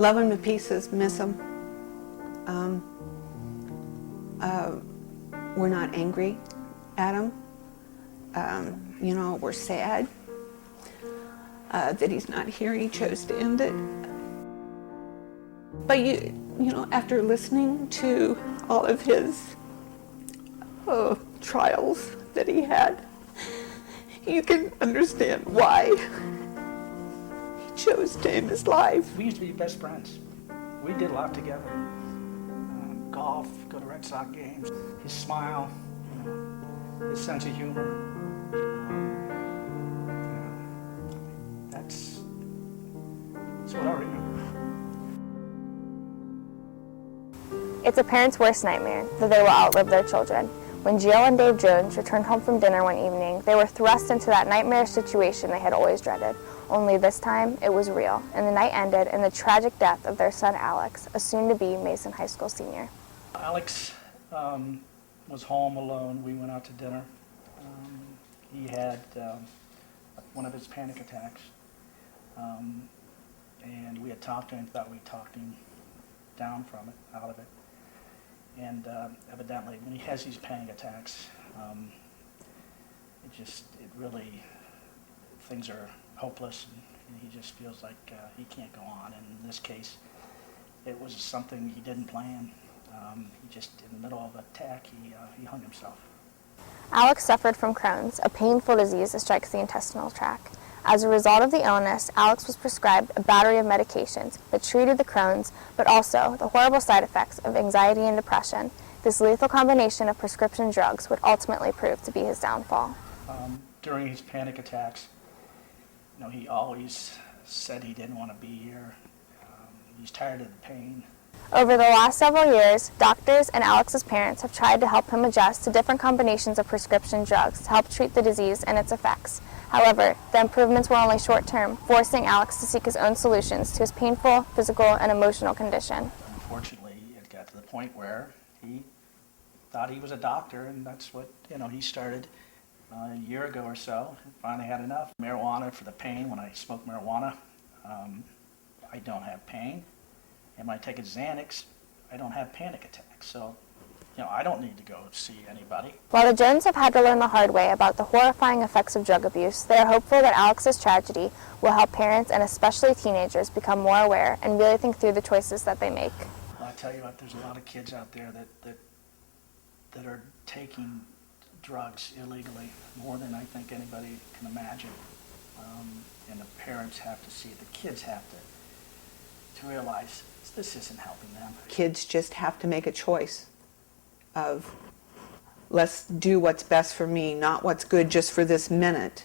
Love him to pieces, miss him. We're not angry at him. You know, we're sad that he's not here. He chose to end it. But you know, after listening to all of his trials that he had, you can understand why he chose to end his life. We used to be best friends. We did a lot together. Golf, go to Red Sox games. His smile, his sense of humor. That's what I remember. It's a parent's worst nightmare that they will outlive their children. When Jill and Dave Jones returned home from dinner one evening, they were thrust into that nightmarish situation they had always dreaded. Only this time, it was real, and the night ended in the tragic death of their son Alex, a soon-to-be Mason High School senior. Alex was home alone. We went out to dinner. He had one of his panic attacks, and we had talked to him, thought we'd talked him down from it, out of it. And evidently, when he has these panic attacks, things are hopeless, and he just feels like he can't go on. And in this case, it was something he didn't plan. He just, in the middle of the attack, he hung himself. Alex suffered from Crohn's, a painful disease that strikes the intestinal tract. As a result of the illness, Alex was prescribed a battery of medications that treated the Crohn's, but also the horrible side effects of anxiety and depression. This lethal combination of prescription drugs would ultimately prove to be his downfall. During his panic attacks, he always said he didn't want to be here. He's tired of the pain. Over the last several years, doctors and Alex's parents have tried to help him adjust to different combinations of prescription drugs to help treat the disease and its effects. However, the improvements were only short-term, forcing Alex to seek his own solutions to his painful physical and emotional condition. Unfortunately, it got to the point where he thought he was a doctor, and that's what, he started a year ago or so, and finally had enough. Marijuana for the pain. When I smoke marijuana, I don't have pain. And when I take a Xanax, I don't have panic attacks. So, I don't need to go see anybody. While the Jones have had to learn the hard way about the horrifying effects of drug abuse, they are hopeful that Alex's tragedy will help parents and especially teenagers become more aware and really think through the choices that they make. Well, I tell you what, there's a lot of kids out there that are taking drugs illegally, more than I think anybody can imagine. And the parents have to see it, the kids have to realize this isn't helping them. Kids just have to make a choice of, let's do what's best for me, not what's good just for this minute,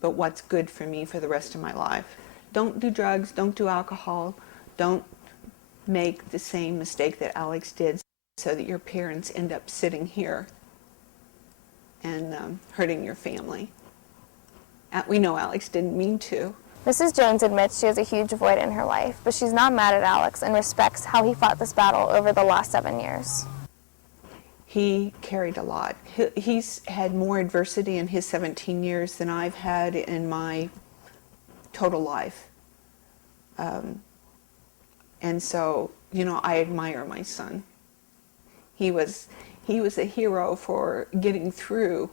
but what's good for me for the rest of my life. Don't do drugs, don't do alcohol, don't make the same mistake that Alex did so that your parents end up sitting here and hurting your family. We know Alex didn't mean to. Mrs. Jones admits she has a huge void in her life, but she's not mad at Alex and respects how he fought this battle over the last 7 years. He carried a lot. He's had more adversity in his 17 years than I've had in my total life. And so, I admire my son. He was a hero for getting through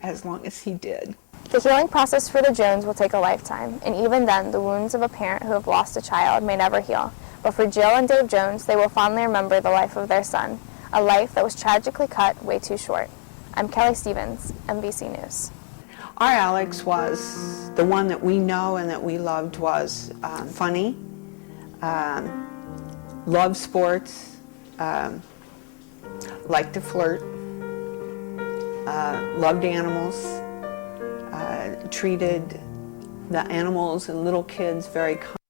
as long as he did. The healing process for the Jones will take a lifetime, and even then, the wounds of a parent who have lost a child may never heal. But for Jill and Dave Jones, they will fondly remember the life of their son, a life that was tragically cut way too short. I'm Kelly Stevens, NBC News. Our Alex was, the one that we know and that we loved, was funny, loved sports, liked to flirt, loved animals, treated the animals and little kids very kindly.